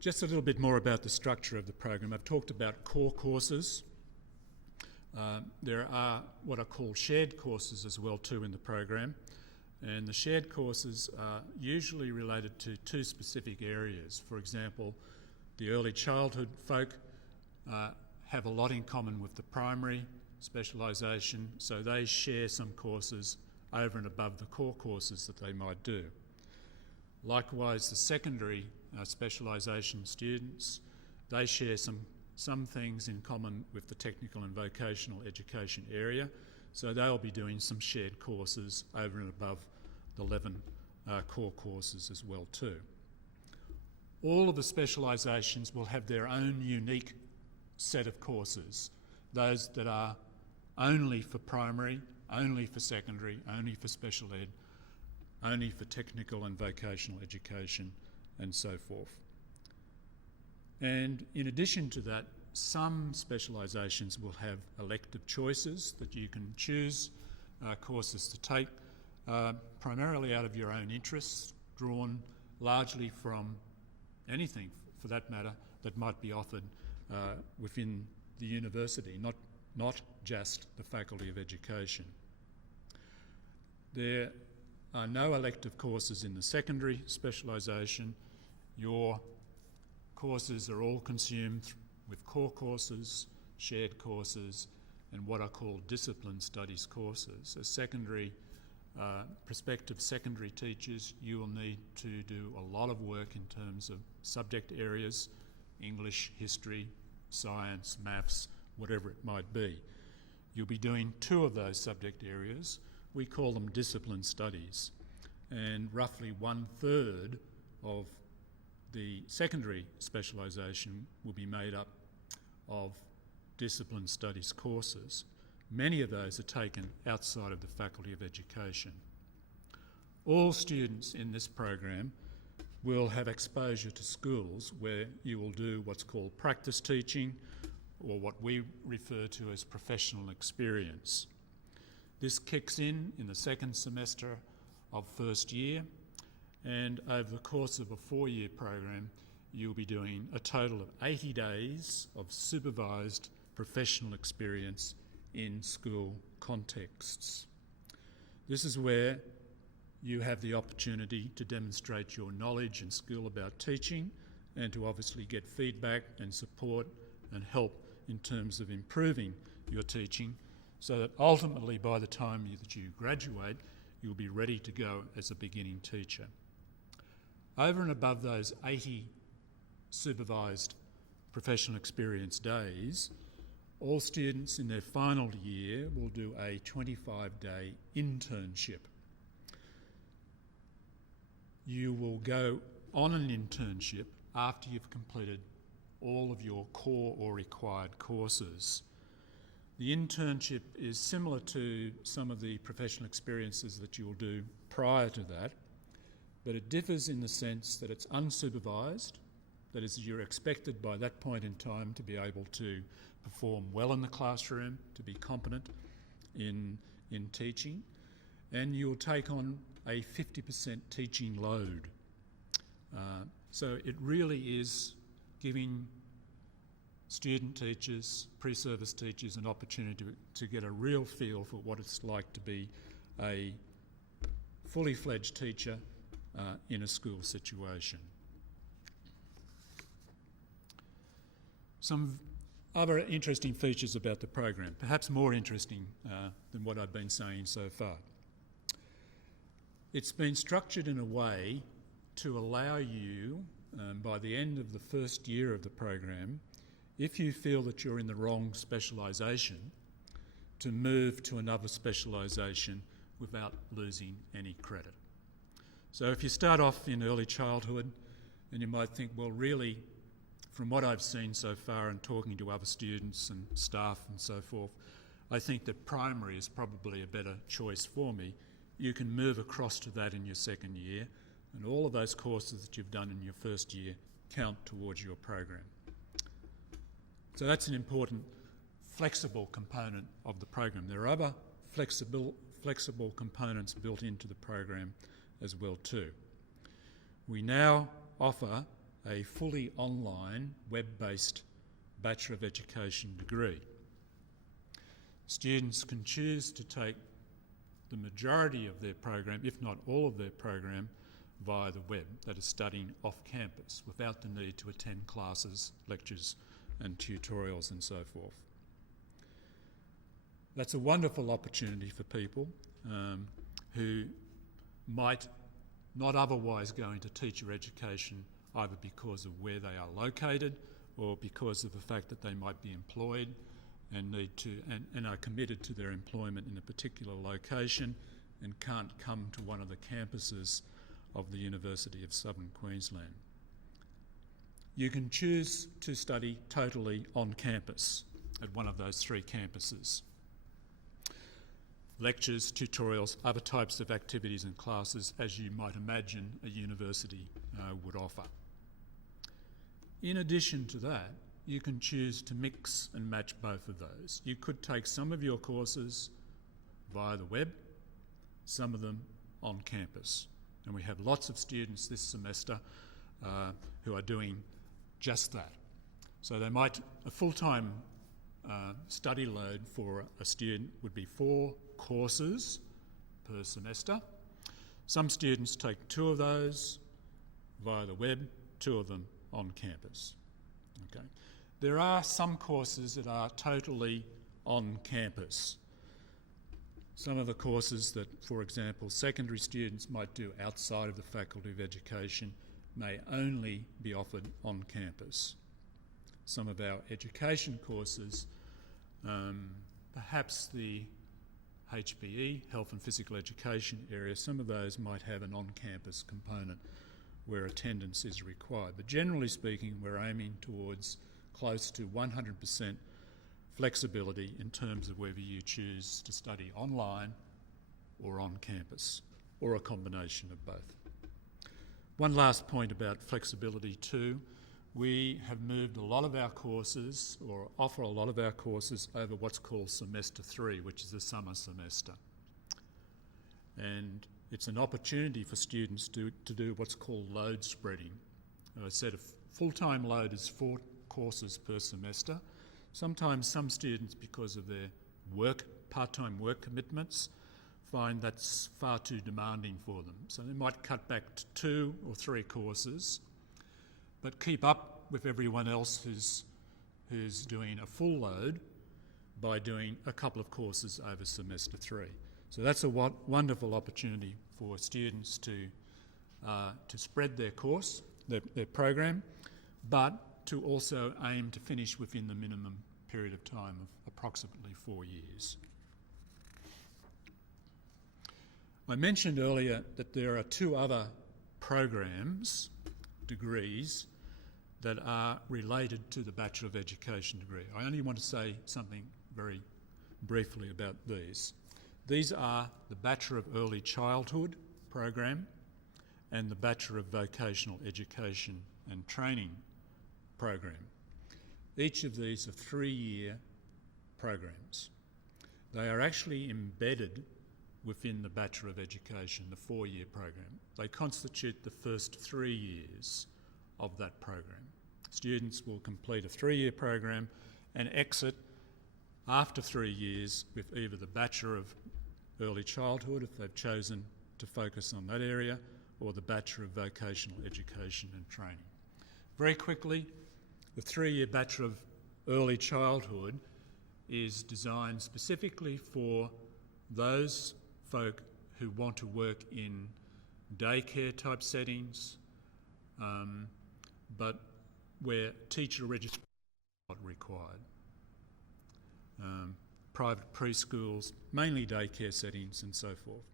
Just a little bit more about the structure of the program. I've talked about core courses. There are what are called shared courses as well too in the program, and the shared courses are usually related to two specific areas. For example, the early childhood folk have a lot in common with the primary specialisation, so they share some courses over and above the core courses that they might do. Likewise, the secondary specialisation students, they share some things in common with the technical and vocational education area, so they'll be doing some shared courses over and above the 11 core courses as well too. All of the specialisations will have their own unique set of courses, those that are only for primary, only for secondary, only for special ed, only for technical and vocational education, and so forth. And in addition to that, some specialisations will have elective choices that you can choose courses to take, primarily out of your own interests, drawn largely from anything, for that matter, that might be offered within the university, not just the Faculty of Education. There are no elective courses in the secondary specialisation. Your courses are all consumed with core courses, shared courses, and what are called discipline studies courses. As secondary, prospective secondary teachers, you will need to do a lot of work in terms of subject areas, English, history, science, maths, whatever it might be. You'll be doing two of those subject areas. We call them discipline studies, and roughly 1/3 of the secondary specialisation will be made up of discipline studies courses. Many of those are taken outside of the Faculty of Education. All students in this program will have exposure to schools where you will do what's called practice teaching, or what we refer to as professional experience. This kicks in the second semester of first year, and over the course of a 4-year program, you'll be doing a total of 80 days of supervised professional experience in school contexts. This is where you have the opportunity to demonstrate your knowledge and skill about teaching, and to obviously get feedback and support and help in terms of improving your teaching, so that ultimately by the time that you graduate, you'll be ready to go as a beginning teacher. Over and above those 80 supervised professional experience days, all students in their final year will do a 25-day internship. You will go on an internship after you've completed all of your core or required courses. The internship is similar to some of the professional experiences that you'll do prior to that, but it differs in the sense that it's unsupervised. That is, you're expected by that point in time to be able to perform well in the classroom, to be competent in teaching, and you'll take on a 50% teaching load. So it really is giving student teachers, pre-service teachers, an opportunity to get a real feel for what it's like to be a fully fledged teacher in a school situation. Some other interesting features about the program, perhaps more interesting than what I've been saying so far. It's been structured in a way to allow you, by the end of the first year of the program, if you feel that you're in the wrong specialisation, to move to another specialisation without losing any credit. So if you start off in early childhood, and you might think, well, really, from what I've seen so far and talking to other students and staff and so forth, I think that primary is probably a better choice for me. You can move across to that in your second year, and all of those courses that you've done in your first year count towards your program. So that's an important flexible component of the program. There are other flexible components built into the program as well too. We now offer a fully online, web-based Bachelor of Education degree. Students can choose to take the majority of their program, if not all of their program, via the web, that is studying off campus, without the need to attend classes, lectures and tutorials and so forth. That's a wonderful opportunity for people who might not otherwise go into teacher education, either because of where they are located or because of the fact that they might be employed and need to and are committed to their employment in a particular location and can't come to one of the campuses of the University of Southern Queensland. You can choose to study totally on campus at one of those 3 campuses. Lectures, tutorials, other types of activities and classes, as you might imagine a university would offer. In addition to that, you can choose to mix and match both of those. You could take some of your courses via the web, some of them on campus. And we have lots of students this semester who are doing just that. So they might, a full-time study load for a student would be 4 courses per semester. Some students take 2 of those via the web, 2 of them on campus. Okay. There are some courses that are totally on campus. Some of the courses that, for example, secondary students might do outside of the Faculty of Education may only be offered on campus. Some of our education courses, perhaps the HPE, Health and Physical Education area, some of those might have an on-campus component where attendance is required. But generally speaking, we're aiming towards close to 100% flexibility in terms of whether you choose to study online or on campus, or a combination of both. One last point about flexibility too. We have moved a lot of our courses, or offer a lot of our courses, over what's called semester 3, which is the summer semester. And it's an opportunity for students to do what's called load spreading. I said a full-time load is 4 courses per semester. Sometimes some students, because of their part-time work commitments, find that's far too demanding for them. So they might cut back to 2 or 3 courses, but keep up with everyone else who's doing a full load by doing a couple of courses over semester 3. So that's a wonderful opportunity for students to spread their course, their program, but to also aim to finish within the minimum period of time of approximately 4 years. I mentioned earlier that there are 2 other programs, degrees, that are related to the Bachelor of Education degree. I only want to say something very briefly about these. These are the Bachelor of Early Childhood program and the Bachelor of Vocational Education and Training program. Each of these are 3-year programs. They are actually embedded within the Bachelor of Education, the 4-year program. They constitute the first 3 years of that program. Students will complete a 3-year program and exit after 3 years with either the Bachelor of Early Childhood, if they've chosen to focus on that area, or the Bachelor of Vocational Education and Training. Very quickly, the 3-year Bachelor of Early Childhood is designed specifically for those folk who want to work in daycare type settings, but where teacher registration is not required. Private preschools, mainly daycare settings and so forth.